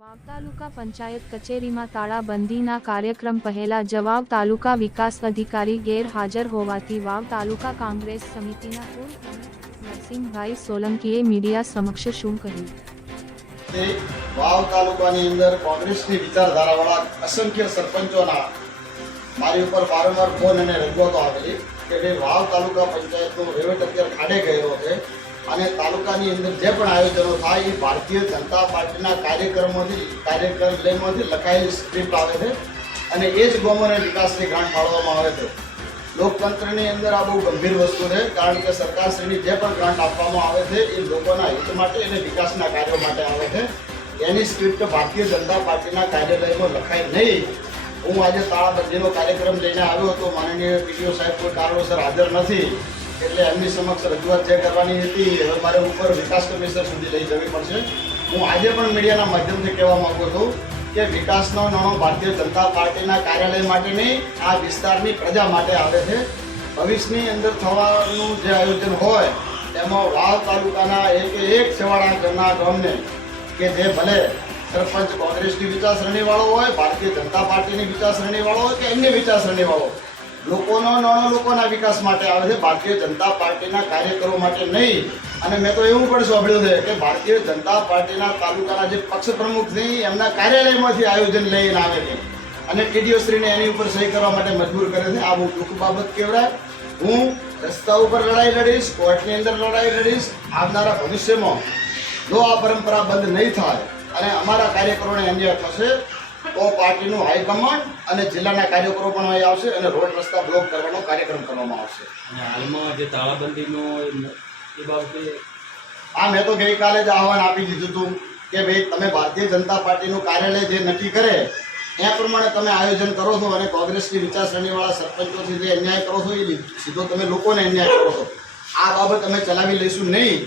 વાવ તાલુકા પંચાયત કચેરીમાં તાળાબંધીના કાર્યક્રમ પહેલા જવાબ તાલુકા વિકાસ અધિકારી ગેરહાજર હોવાથી વાવ તાલુકા કોંગ્રેસ સમિતિના નરસિંહભાઈ સોલંકીએ મીડિયા સમક્ષ શું કહ્યું? વાવ તાલુકાની અંદર કોંગ્રેસની વિચારધારાવાળા અસંખ્ય સરપંચોના મારી ઉપર વારંવાર ફોન અને રજૂઆતો આવેલી કે ભાઈ વાવ તાલુકા પંચાયતનો વહીવટ અત્યારે ખાડે ગયો છે. અને તાલુકાની અંદર જે પણ આયોજનો થાય, એ ભારતીય જનતા પાર્ટીના કાર્યક્રમોથી કાર્યક્રમમાંથી લખાયેલી સ્ક્રિપ્ટ આવે છે અને એ જ ગોમોને વિકાસની ગ્રાન્ટ ફાળવવામાં આવે છે. લોકતંત્રની અંદર આ બહુ ગંભીર વસ્તુ છે, કારણ કે સરકારશ્રીની જે પણ ગ્રાન્ટ આપવામાં આવે છે, એ લોકોના હિત માટે અને વિકાસના કાર્યો માટે આવે છે. એની સ્ક્રિપ્ટ ભારતીય જનતા પાર્ટીના કાર્યાલયમાં લખાય નહીં. હું આજે તાળાબંધીનો કાર્યક્રમ લઈને આવ્યો હતો, માનનીય પીડીઓ સાહેબ કોઈ કારણોસર હાજર નથી. એટલે એમની સમક્ષ રજૂઆત જે કરવાની હતી હવે મારે ઉપર વિકાસ કમિશનર સુધી લઈ જવી પડશે. હું આજે પણ મીડિયાના માધ્યમથી કહેવા માગું છું કે વિકાસનો નાણો ભારતીય જનતા પાર્ટીના કાર્યાલય માટે નહીં, આ વિસ્તારની પ્રજા માટે આવે છે. ભવિષ્યની અંદર થવાનું જે આયોજન હોય એમાં વાવ તાલુકાના એક એક છેવાડા ઘરના ગામને કે જે ભલે સરપંચ કોંગ્રેસની વિચારસરણીવાળો હોય, ભારતીય જનતા પાર્ટીની વિચારસરણીવાળો હોય કે અન્ય વિચારસરણી વાળો લોકોનો નાણો લોકોના વિકાસ માટે આવે છે. ભારતીય જનતા પાર્ટીના કાર્યકરો માટે નહીં. અને મેં તો એવું પણ સાંભળ્યું છે કે ભારતીય જનતા પાર્ટીના તાલુકાના જે પક્ષ પ્રમુખ છે એમના કાર્યાલયમાંથી આયોજન લઈને આવે છે. અને ટીડીઓશ્રીને એની ઉપર સહી કરવા માટે મજબૂર કરે છે. આ બહુ દુઃખ બાબત કહેવાય. હું રસ્તા ઉપર લડાઈ લડીશ, કોર્ટની અંદર લડાઈ લડીશ. આવનારા ભવિષ્યમાં જો આ પરંપરા બંધ નહીં થાય અને અમારા કાર્યકરોને અન્યાય થશે તો પાર્ટીનું હાઈકમાન્ડ અને જિલ્લાના કાર્યકરો પણ અહીં આવશે અને રોડ રસ્તા બ્લોક કરવાનો કાર્યક્રમ કરવામાં આવશે. અને હાલમાં જે તાળાબંધીનો એ બાબતે આ મેં તો ગઈકાલે જ આહવાન આપી દીધું હતું કે ભાઈ તમે ભારતીય જનતા પાર્ટીનું કાર્યાલય જે નક્કી કરે એ પ્રમાણે તમે આયોજન કરો છો અને કોંગ્રેસની વિચારસરણીવાળા સરપંચોથી જે અન્યાય કરો છો એ સીધો તમે લોકોને અન્યાય કરો છો. આ બાબત અમે ચલાવી લઈશું નહીં.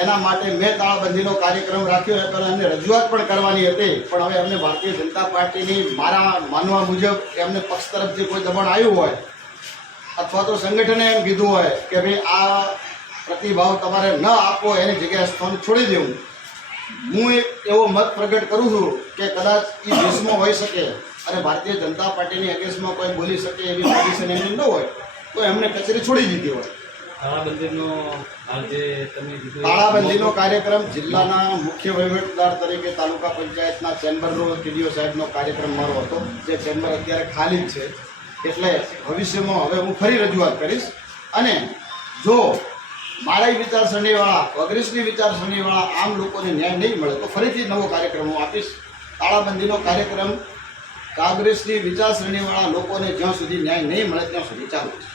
એના માટે મેં તાળાબંધીનો કાર્યક્રમ રાખ્યો એ અને એમને રજૂઆત પણ કરવાની હતી. પણ હવે એમને ભારતીય જનતા પાર્ટીની મારા માનવા મુજબ એમને પક્ષ તરફથી કોઈ દબાણ આવ્યું હોય, અથવા તો સંગઠને એમ કીધું હોય કે ભાઈ, આ પ્રતિભાવ તમારે ન આપવો એની જગ્યાએ સ્થાન છોડી દેવું. હું એક એવો મત પ્રગટ કરું છું કે કદાચ એ દેશમાં હોઈ શકે અને ભારતીય જનતા પાર્ટીની અગેન્સ્ટમાં કોઈ બોલી શકે એવી પોઝિશન એમની ન હોય, તો એમને કચેરી છોડી દીધી હોય. તાળાબંધીનો કાર્યક્રમ જિલ્લાના મુખ્ય વહીવટદાર તરીકે તાલુકા પંચાયતના ચેમ્બરનો ટીડીઓ સાહેબનો કાર્યક્રમ મારો હતો. જે ચેમ્બર અત્યારે ખાલી જ છે. એટલે ભવિષ્યમાં હવે હું ફરી રજૂઆત કરીશ. અને જો મારા વિચારસરણીવાળા કોંગ્રેસની વિચારસરણીવાળા આમ લોકોને ન્યાય નહીં મળે, તો ફરીથી નવો કાર્યક્રમ હું આપીશ. તાળાબંધીનો કાર્યક્રમ કોંગ્રેસની વિચારસરણીવાળા લોકોને જ્યાં સુધી ન્યાય નહીં મળે, ત્યાં સુધી ચાલુ છે.